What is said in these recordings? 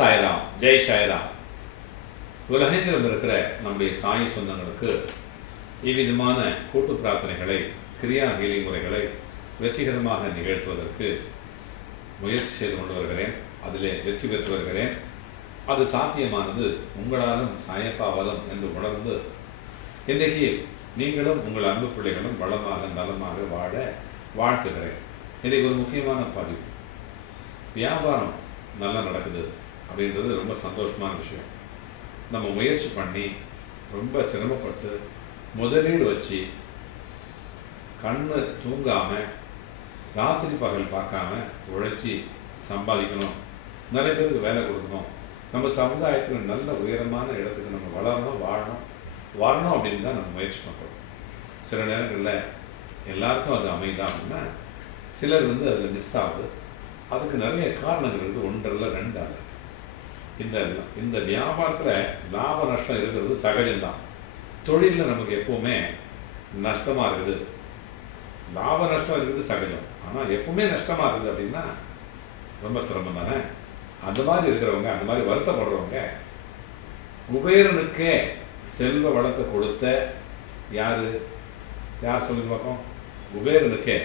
சாய்ராம் ஜெய் சாய்ராம். உலகெங்கிலும் இருக்கிற நம்முடைய சாய் சொந்தங்களுக்கு இவ்விதமான கூட்டு பிரார்த்தனைகளை கிரியா ஹீலிங் முறைகளை வெற்றிகரமாக நிகழ்த்துவதற்கு முயற்சி செய்து கொண்டு வருகிறேன். அதிலே வெற்றி பெற்று வருகிறேன். அது சாத்தியமானது உங்களாலும் சாயப்பாவதம் என்று உணர்ந்து இன்றைக்கு நீங்களும் உங்கள் அன்பு பிள்ளைகளும் வளமாக நலமாக வாழ வாழ்த்துகிறேன். இன்றைக்கு ஒரு முக்கியமான பதிவு. வியாபாரம் நல்லா நடக்குது. அப்படின்றது ரொம்ப சந்தோஷமான விஷயம். நம்ம முயற்சி பண்ணி ரொம்ப சிரமப்பட்டு முதலீடு வச்சு கண்ணு தூங்காமல் ராத்திரி பகல் பார்க்காம உழைச்சி சம்பாதிக்கணும். நிறைய பேருக்கு வேலை கொடுக்கணும். நம்ம சமுதாயத்தில் நல்ல உயரமான இடத்துக்கு நம்ம வளரணும் வாழணும் வரணும் அப்படின்னு தான் நம்ம முயற்சி பண்ணுறோம் சில நேரங்களில் எல்லாருக்கும் அது அமைதா அப்படின்னா சிலர் வந்து அதில் மிஸ் ஆகுது. அதுக்கு நிறைய காரணங்கள் இருக்குது ஒன்றல்ல ரெண்டு அல்ல இந்த இந்த வியாபாரத்தில் லாப நஷ்டம் இருக்கிறது சகஜம்தான். தொழிலில் நமக்கு எப்போவுமே நஷ்டமாக இருக்குது. லாப நஷ்டம் இருக்குது சகஜம். ஆனால் எப்பவுமே நஷ்டமாக இருக்குது அப்படின்னா ரொம்ப சிரமம் தானே? அந்த மாதிரி இருக்கிறவங்க அந்த மாதிரி வருத்தப்படுறவங்க குபேரனுக்கே செல்வ வளத்தை கொடுத்த யார்? யார் சொல்லி பார்ப்போம். குபேரனுக்கே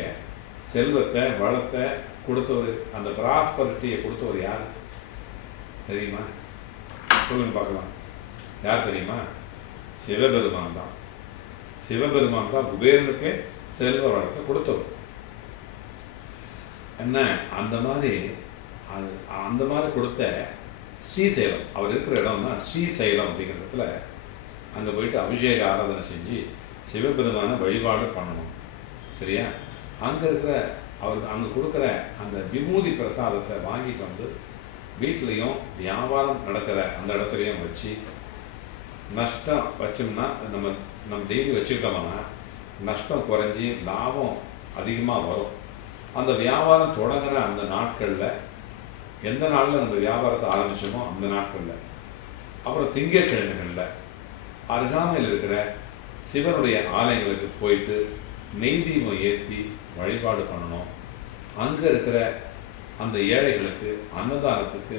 செல்வத்தை வளத்தை கொடுத்தவர் அந்த ப்ராஸ்பரிட்டியை கொடுத்தவர் யார்? தெரியுமா? சொல்லுங்க பார்க்கலாம். யார் தெரியுமா? சிவபெருமான் தான். சிவபெருமான் தான் குபேரனுக்கு செல்வ வளத்தை கொடுத்தவர். என்ன? அந்த மாதிரி அது அந்த மாதிரி கொடுத்த ஸ்ரீசைலம் அவர் இருக்கிற இடம் தான் ஸ்ரீசைலம் அப்படிங்கிற இடத்துல அங்கே போயிட்டு அபிஷேக ஆராதனை செஞ்சு சிவபெருமான வழிபாடு பண்ணணும். சரியா? அங்கே இருக்கிற அவர் அங்கே கொடுக்குற அந்த விமூதி பிரசாதத்தை வாங்கிட்டு வந்து வீட்லேயும் வியாபாரம் நடக்கிற அந்த இடத்துலையும் வச்சு நஷ்டம் வச்சோம்னா நம்ம நம்ம டெய்லி வச்சுக்கிட்டோம்னா நஷ்டம் குறைஞ்சி லாபம் அதிகமாக வரும். அந்த வியாபாரம் தொடங்குற அந்த நாட்களில் எந்த நாளில் நம்ம வியாபாரத்தை ஆரம்பித்தோமோ அந்த நாட்களில். அப்புறம் திங்கட்கிழமைகளில் அருகாமையில் இருக்கிற சிவனுடைய ஆலயங்களுக்கு போயிட்டு நெய் தீபம் ஏற்றி வழிபாடு பண்ணணும். அங்கே இருக்கிற அந்த ஏழைகளுக்கு அன்னதானத்துக்கு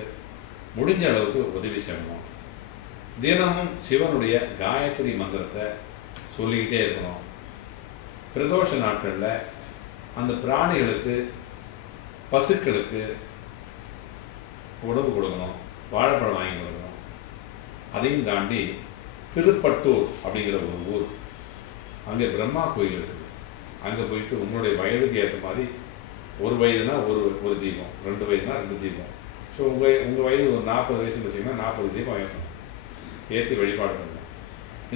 முடிஞ்ச அளவுக்கு உதவி செய்யணும். தினமும் சிவனுடைய காயத்ரி மந்திரத்தை சொல்லிக்கிட்டே இருக்கணும். பிரதோஷ நாட்களில் அந்த பிராணிகளுக்கு பசுக்களுக்கு உணவு கொடுக்கணும் வாழைப்பழம் வாங்கி கொடுக்கணும். அதையும் தாண்டி திருப்பட்டூர் அப்படிங்கிற ஒரு ஊர். அங்கே பிரம்மா கோயில் இருக்குது அங்கே போயிட்டு உங்களுடைய வயதுக்கு ஏற்ற மாதிரி ஒரு வயதுனா ஒரு ஒரு தீபம் ரெண்டு வயதுனா ரெண்டு தீபம். ஸோ உங்கள் உங்கள் வயது ஒரு நாற்பது வயசுன்னு வச்சிங்கன்னா நாற்பது தீபம் ஏற்றணும் ஏற்றி வழிபாடு பண்ணணும்.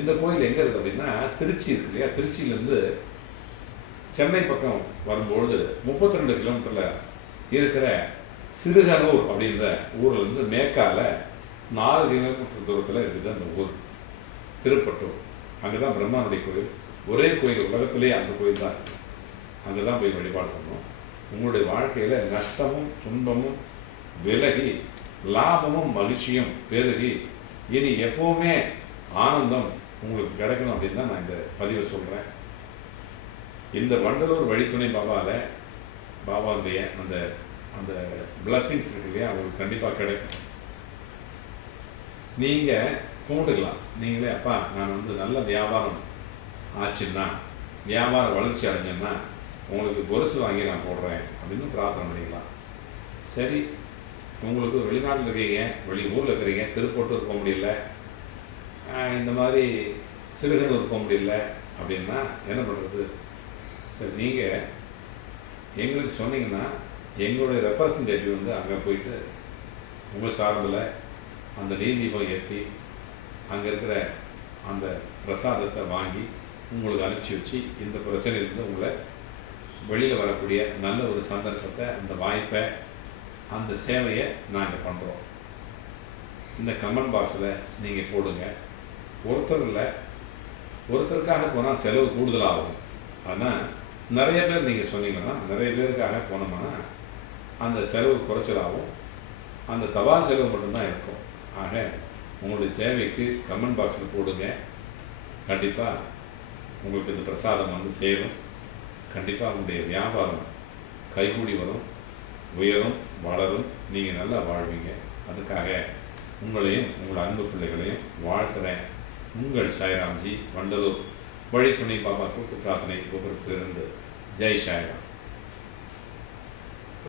இந்த கோயில் எங்கே இருக்குது அப்படின்னா திருச்சி இருக்கு இல்லையா? திருச்சியிலேருந்து சென்னை பக்கம் வரும்பொழுது முப்பத்தி ரெண்டு கிலோமீட்டரில் இருக்கிற சிறுகனூர் அப்படின்ற ஊர்லேருந்து மேற்கால நாலு கிலோமீட்டர் தூரத்தில் இருக்குது அந்த ஊர். திருப்பட்டூர். அங்கே தான் பிரம்மானுடைய கோயில். ஒரே கோயில் உலகத்திலேயே அந்த கோயில் தான் இருக்குது அங்கே தான் போய் வழிபாடு பண்ணணும். உங்களுடைய வாழ்க்கையில் நஷ்டமும் துன்பமும் விலகி லாபமும் மகிழ்ச்சியும் பெருகி இனி எப்பவுமே ஆனந்தம் உங்களுக்கு கிடைக்கணும் அப்படின்னு தான் நான் இந்த பதிவை சொல்கிறேன் இந்த வண்டலூர் வழித்துணை பாபாவில் பாபாவுடைய அந்த அந்த பிளஸ்ஸிங்ஸ் இருக்கு இல்லையா உங்களுக்கு கண்டிப்பாக கிடைக்கும். நீங்கள் கும்பிட்டுக்கலாம். நீங்களே அப்பா நான் வந்து நல்ல வியாபாரம் ஆச்சுன்னா வியாபாரம் வளர்ச்சி அடைஞ்சேன்னா உங்களுக்கு கொலுசு வாங்கி நான் போடுறேன் அப்படின்னு பிரார்த்தனை பண்ணிக்கலாம். சரி உங்களுக்கு வெளிநாட்டில் இருக்கீங்க வெளி ஊரில் இருக்கிறீங்க திருப்பட்டூர் போக முடியல இந்த மாதிரி சிறுகனூர் போக முடியல அப்படின்னா என்ன பண்ணுறது சரி நீங்கள் எங்களுக்கு சொன்னீங்கன்னா எங்களுடைய ரெப்ரசன்டேட்டிவ் வந்து அங்கே போயிட்டு உங்கள் சார்பில் அந்த நீர் தீபம் ஏற்றி அங்கே இருக்கிற அந்த பிரசாதத்தை வாங்கி உங்களுக்கு அனுப்பிச்சி வச்சு இந்த பிரச்சனையிலிருந்து உங்களை வெளியில் வரக்கூடிய நல்ல ஒரு சந்தர்ப்பத்தை அந்த வாய்ப்பை அந்த சேவையை நாங்கள் பண்ணுறோம் இந்த கமெண்ட் பாக்ஸில் நீங்கள் போடுங்க. ஒருத்தரில் ஒருத்தருக்காக போனால் செலவு கூடுதலாகும். ஆனால் நிறைய பேர் நீங்கள் சொன்னீங்கன்னா நிறைய பேருக்காக போனோம்னா அந்த செலவு குறைச்சலாகும். அந்த தபால் செலவு மட்டும்தான் இருக்கும். ஆக உங்களுடைய தேவைக்கு கமெண்ட் பாக்ஸில் போடுங்க. கண்டிப்பாக உங்களுக்கு இந்த பிரசாதம் வந்து சேரும். கண்டிப்பாக உங்களுடைய வியாபாரம் கைகூடி வரும் உயரும் வளரும். நீங்கள் நல்லா வாழ்வீங்க. அதுக்காக உங்களையும் உங்கள் அன்பு பிள்ளைகளையும் வாழ்த்துறேன். உங்கள் சாய்ராம்ஜி வண்டலூர் வழித்துணை பாபா கூட்டு பிரார்த்தனை கோபுரத்திலிருந்து ஜெய் சாய்ராம்.